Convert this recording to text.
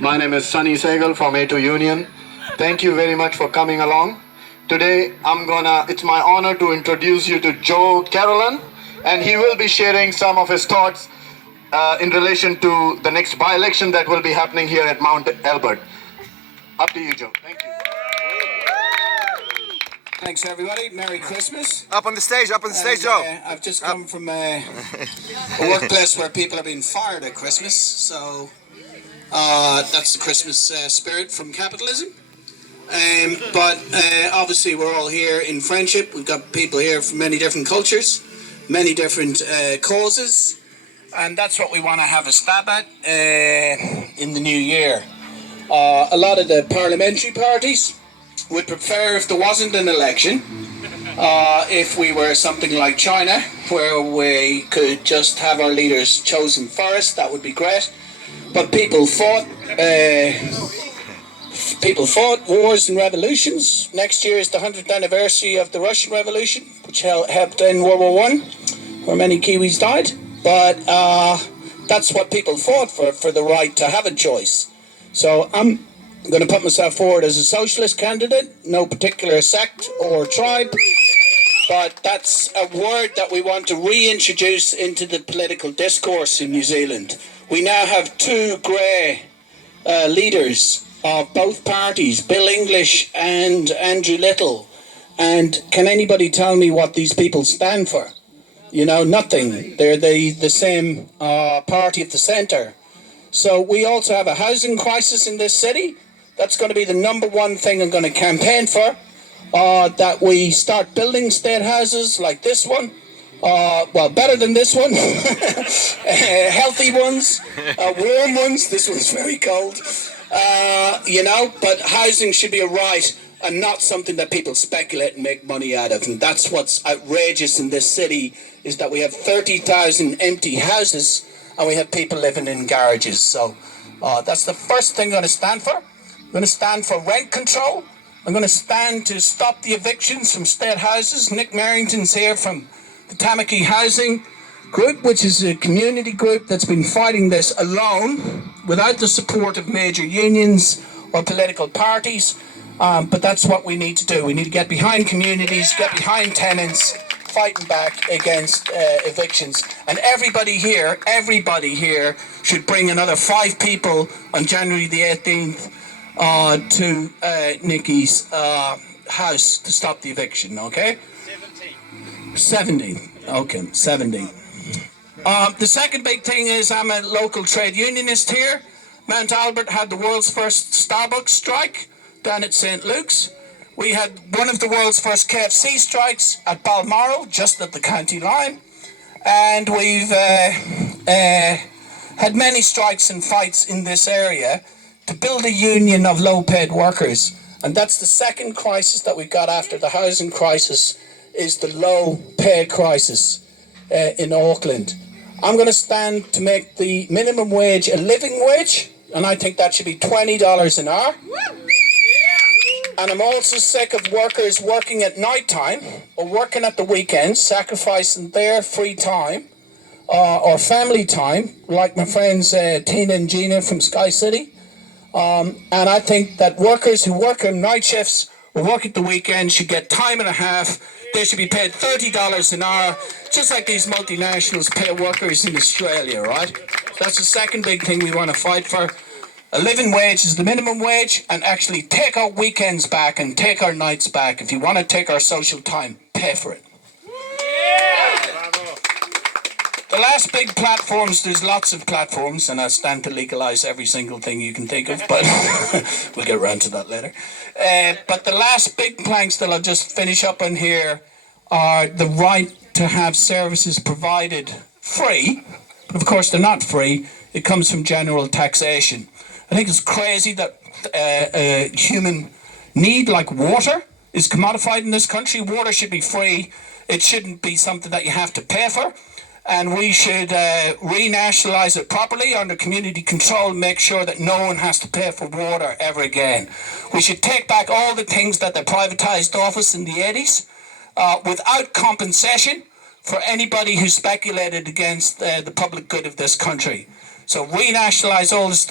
My name is Sunny Sehgal from A2 Union. Thank you very much for coming along. Today, it's my honor to introduce you to Joe Carolan, and he will be sharing some of his thoughts in relation to the next by-election that will be happening here at Mount Albert. Up to you, Joe. Thank you. Thanks, everybody. Merry Christmas. Up on the stage, Joe. I've just come from a workplace where people have been fired at Christmas, so that's the Christmas spirit from capitalism. But obviously we're all here in friendship. We've got people here from many different cultures, many different causes, and that's what we want to have a stab at in the new year. A lot of the parliamentary parties would prefer if there wasn't an election, if we were something like China, where we could just have our leaders chosen first. That would be great. But people fought wars and revolutions. Next year is the 100th anniversary of the Russian Revolution, which helped end World War I, where many Kiwis died. But that's what people fought for the right to have a choice. So I'm going to put myself forward as a socialist candidate, no particular sect or tribe, but that's a word that we want to reintroduce into the political discourse in New Zealand. We now have two grey leaders of both parties, Bill English and Andrew Little. And can anybody tell me what these people stand for? You know, nothing. They're the same party at the centre. So we also have a housing crisis in this city. That's going to be the number one thing I'm going to campaign for, that we start building state houses like this one. Well, better than this one. Healthy ones, warm ones. This one's very cold. But housing should be a right and not something that people speculate and make money out of. And that's what's outrageous in this city, is that we have 30,000 empty houses and we have people living in garages. So that's the first thing I'm going to stand for. I'm going to stand for rent control. I'm going to stand to stop the evictions from state houses. Nick Merrington's here from the Tamaki Housing Group, which is a community group that's been fighting this alone, without the support of major unions or political parties. But that's what we need to do. We need to get behind communities, get behind tenants, fighting back against evictions. And everybody here should bring another 5 people on January the 18th to Nikki's house to stop the eviction, okay? 70. Okay, 70. The second big thing is I'm a local trade unionist here. Mount Albert had the world's first Starbucks strike down at St. Luke's. We had one of the world's first KFC strikes at Balmoral, just at the county line. And we've had many strikes and fights in this area to build a union of low-paid workers. And that's the second crisis that we've got after the housing crisis, is the low-pay crisis in Auckland. I'm going to stand to make the minimum wage a living wage, and I think that should be $20 an hour. And I'm also sick of workers working at night time or working at the weekends, sacrificing their free time or family time, like my friends Tina and Gina from Sky City. And I think that workers who work on night shifts or work at the weekend should get time and a half. They should be paid $30 an hour, just like these multinationals pay workers in Australia, right? That's the second big thing we want to fight for. A living wage is the minimum wage, and actually take our weekends back and take our nights back. If you want to take our social time, pay for it. The last big platforms, there's lots of platforms, and I stand to legalise every single thing you can think of, but we'll get around to that later. But the last big planks that I'll just finish up on here are the right to have services provided free, but of course they're not free. It comes from general taxation. I think it's crazy that a human need like water is commodified in this country. Water should be free. It shouldn't be something that you have to pay for. And we should renationalise it properly under community control, make sure that no one has to pay for water ever again. We should take back all the things that they privatised off us in the 80s without compensation for anybody who speculated against the public good of this country. So renationalise all the stuff.